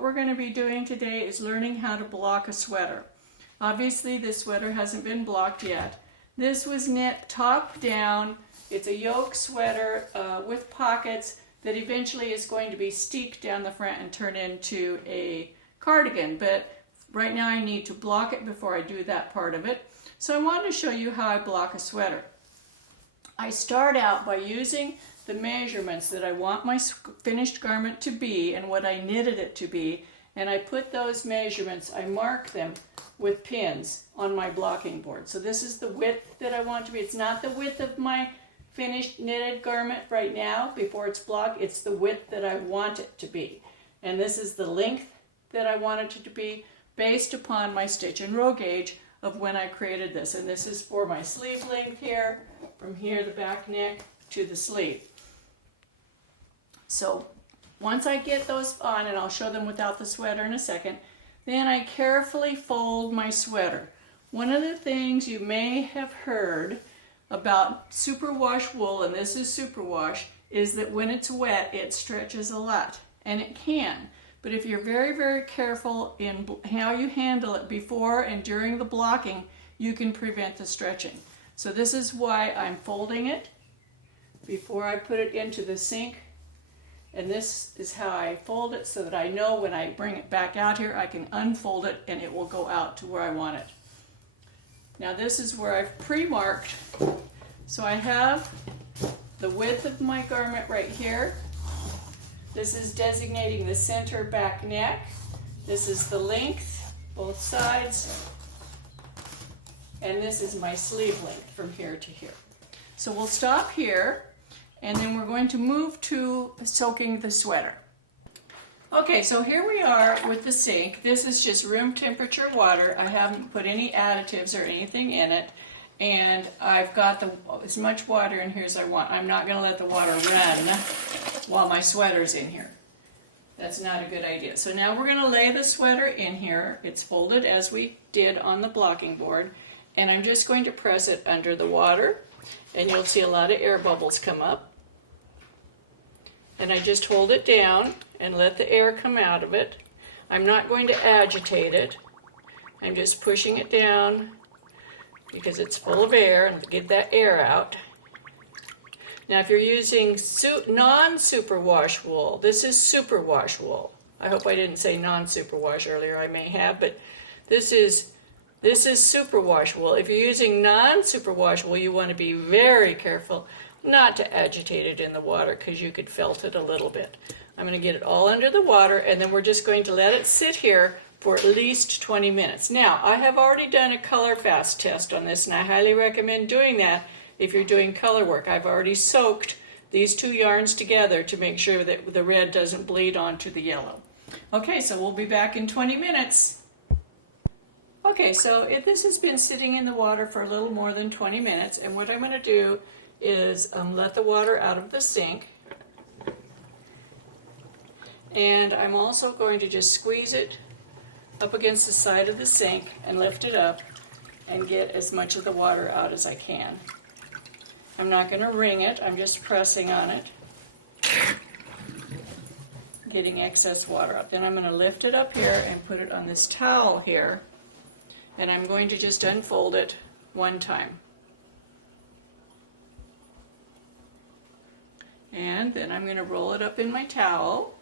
what we're going to be doing today is learning how to block a sweater. Obviously this sweater hasn't been blocked yet. This was knit top down. It's a yoke sweater with pockets that eventually is going to be steeked down the front and turn into a cardigan, but right now I need to block it before I do that part of it. So I wanted to show you how I block a sweater. I start out by using the measurements that I want my finished garment to be and what I knitted it to be, and I put those measurements, I mark them with pins on my blocking board. So this is the width that I want to be. It's not the width of my finished knitted garment right now before it's blocked, it's the width that I want it to be. And this is the length that I want it to be based upon my stitch and row gauge of when I created this. And this is for my sleeve length here, from here the back neck to the sleeve. So once I get those on, and I'll show them without the sweater in a second, then I carefully fold my sweater. One of the things you may have heard about superwash wool, and this is superwash, is that when it's wet it stretches a lot, and it can. But if you're very, very careful in how you handle it before and during the blocking, you can prevent the stretching. So this is why I'm folding it before I put it into the sink. And this is how I fold it so that I know when I bring it back out here, I can unfold it and it will go out to where I want it. Now this is where I've pre-marked. So I have the width of my garment right here. This is designating the center back neck. This is the length, both sides. And this is my sleeve length from here to here. So we'll stop here, and then we're going to move to soaking the sweater. Okay, so here we are with the sink. This is just room temperature water. I haven't put any additives or anything in it. And I've got as much water in here as I want. I'm not going to let the water run while my sweater's in here. That's not a good idea. So now we're going to lay the sweater in here. It's folded as we did on the blocking board. And I'm just going to press it under the water. And you'll see a lot of air bubbles come up. And I just hold it down and let the air come out of it. I'm not going to agitate it. I'm just pushing it down because it's full of air, and get that air out. Now if you're using non-superwash wool, this is superwash wool. I hope I didn't say non-superwash earlier, I may have, but this is superwash wool. If you're using non-superwash wool, you want to be very careful not to agitate it in the water because you could felt it a little bit. I'm going to get it all under the water, and then we're just going to let it sit here for at least 20 minutes. Now, I have already done a color fast test on this, and I highly recommend doing that if you're doing color work. I've already soaked these two yarns together to make sure that the red doesn't bleed onto the yellow. Okay, so we'll be back in 20 minutes. Okay, so this has been sitting in the water for a little more than 20 minutes, and what I'm going to do is let the water out of the sink. And I'm also going to just squeeze it up against the side of the sink and lift it up and get as much of the water out as I can. I'm not going to wring it, I'm just pressing on it, getting excess water up. Then I'm going to lift it up here and put it on this towel here, and I'm going to just unfold it one time. And then I'm going to roll it up in my towel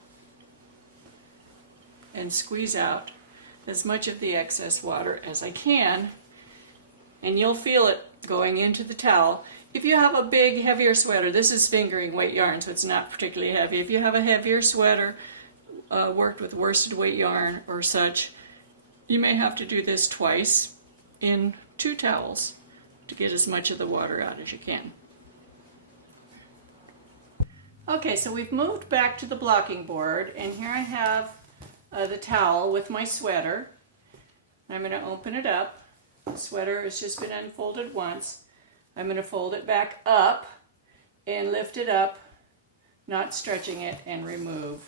and squeeze out as much of the excess water as I can, and you'll feel it going into the towel. If you have a big, heavier sweater, this is fingering weight yarn, so it's not particularly heavy. If you have a heavier sweater worked with worsted weight yarn or such, you may have to do this twice in 2 towels to get as much of the water out as you can. Okay, so we've moved back to the blocking board, and here I have the towel with my sweater. I'm going to open it up. The sweater has just been unfolded once. I'm going to fold it back up and lift it up, not stretching it, and remove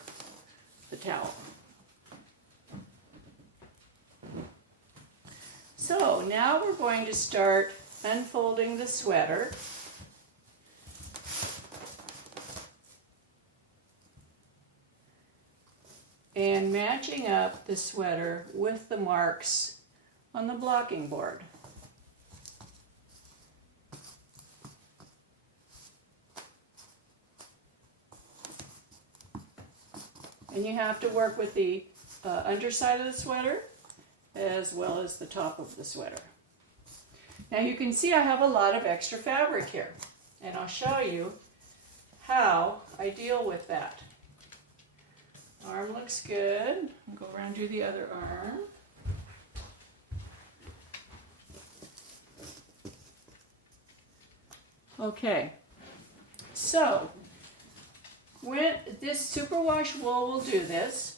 the towel. So now we're going to start unfolding the sweater. and matching up the sweater with the marks on the blocking board. And you have to work with the underside of the sweater as well as the top of the sweater. Now you can see I have a lot of extra fabric here, and I'll show you how I deal with that. Arm looks good. I'll go around to the other arm. Okay, so when this superwash wool will do this,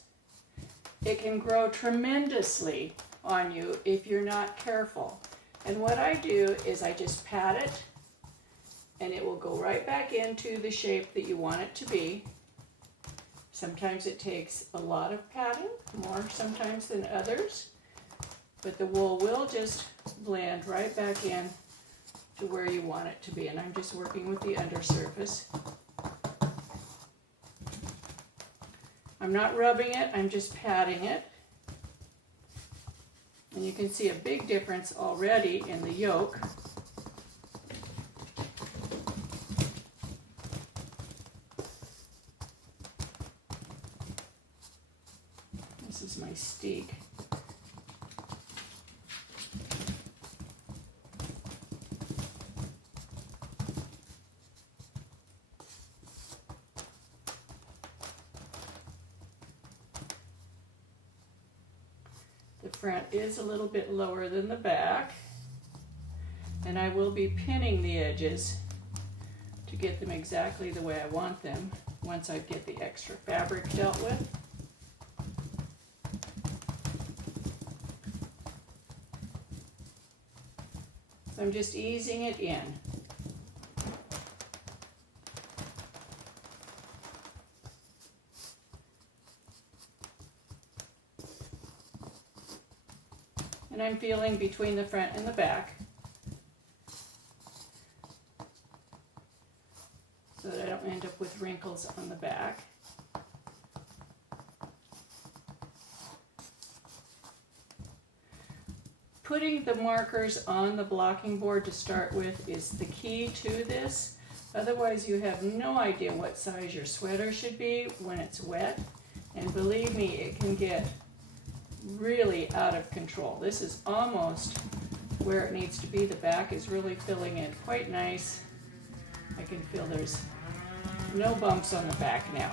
it can grow tremendously on you if you're not careful. And what I do is I just pat it, and it will go right back into the shape that you want it to be. Sometimes it takes a lot of patting, more sometimes than others, but the wool will just blend right back in to where you want it to be. And I'm just working with the undersurface. I'm not rubbing it, I'm just patting it. And you can see a big difference already in the yoke. This is my steak. The front is a little bit lower than the back, and I will be pinning the edges to get them exactly the way I want them once I get the extra fabric dealt with. So I'm just easing it in. And I'm feeling between the front and the back so that I don't end up with wrinkles on the back. Putting the markers on the blocking board to start with is the key to this. Otherwise you have no idea what size your sweater should be when it's wet. And believe me, it can get really out of control. This is almost where it needs to be. The back is really filling in quite nice. I can feel there's no bumps on the back now.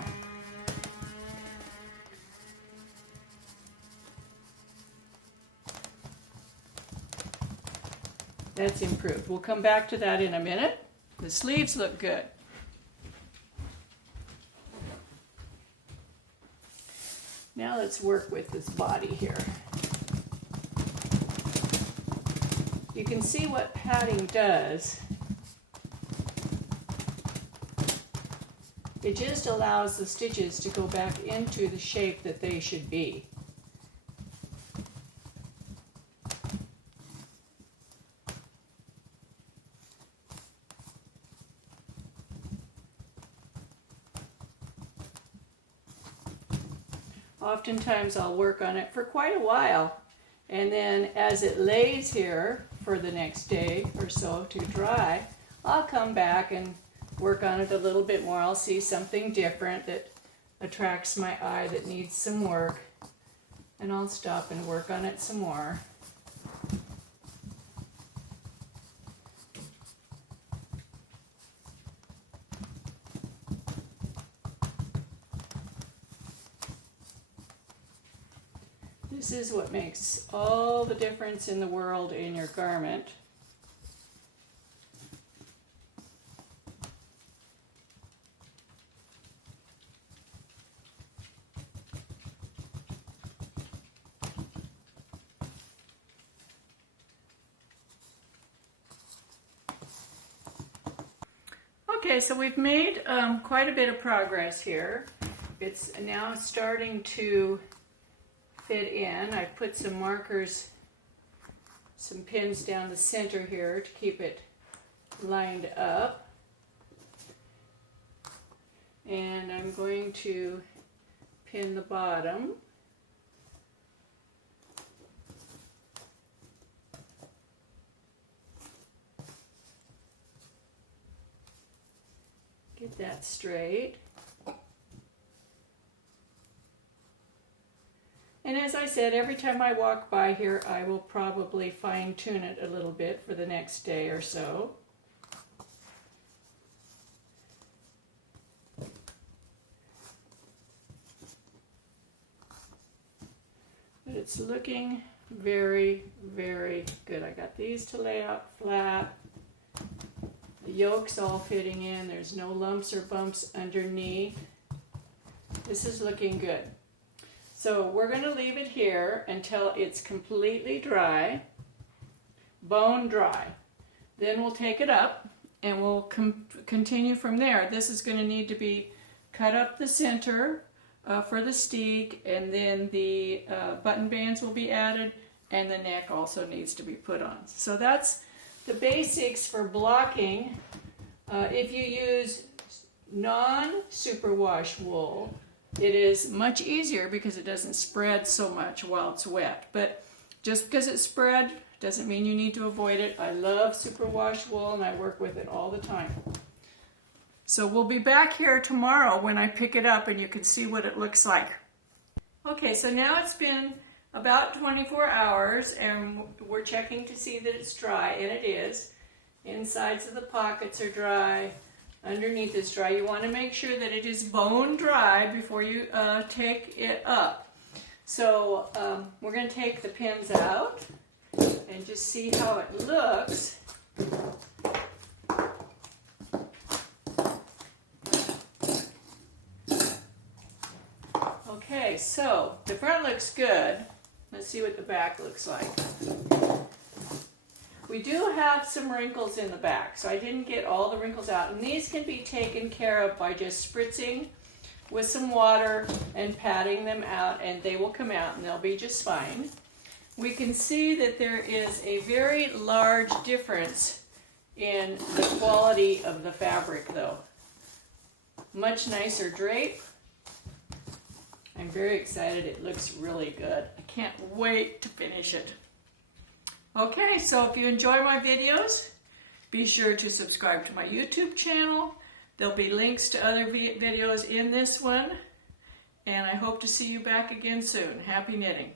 That's improved. We'll come back to that in a minute. The sleeves look good. Now let's work with this body here. You can see what padding does. It just allows the stitches to go back into the shape that they should be. Oftentimes I'll work on it for quite a while, and then as it lays here for the next day or so to dry, I'll come back and work on it a little bit more. I'll see something different that attracts my eye that needs some work, and I'll stop and work on it some more. This is what makes all the difference in the world in your garment. Okay, so we've made quite a bit of progress here. It's now starting to fit in. I've put some markers, some pins down the center here to keep it lined up. And I'm going to pin the bottom. Get that straight. And as I said, every time I walk by here, I will probably fine-tune it a little bit for the next day or so. But it's looking very, very good. I got these to lay out flat. The yoke's all fitting in. There's no lumps or bumps underneath. This is looking good. So we're going to leave it here until it's completely dry, bone dry. Then we'll take it up and we'll continue from there. This is going to need to be cut up the center for the steek, and then the button bands will be added, and the neck also needs to be put on. So that's the basics for blocking. If you use non-superwash wool, it is much easier because it doesn't spread so much while it's wet. But just because it's spread doesn't mean you need to avoid it. I love superwash wool and I work with it all the time. So we'll be back here tomorrow when I pick it up and you can see what it looks like. Okay, so now it's been about 24 hours and we're checking to see that it's dry, and it is. Insides of the pockets are dry. Underneath is dry. You want to make sure that it is bone dry before you take it up. So we're going to take the pins out and just see how it looks. Okay, so the front looks good. Let's see what the back looks like. We do have some wrinkles in the back, so I didn't get all the wrinkles out. And these can be taken care of by just spritzing with some water and patting them out, and they will come out and they'll be just fine. We can see that there is a very large difference in the quality of the fabric, though. Much nicer drape. I'm very excited. It looks really good. I can't wait to finish it. Okay, so if you enjoy my videos, be sure to subscribe to my YouTube channel. There'll be links to other videos in this one. And I hope to see you back again soon. Happy knitting.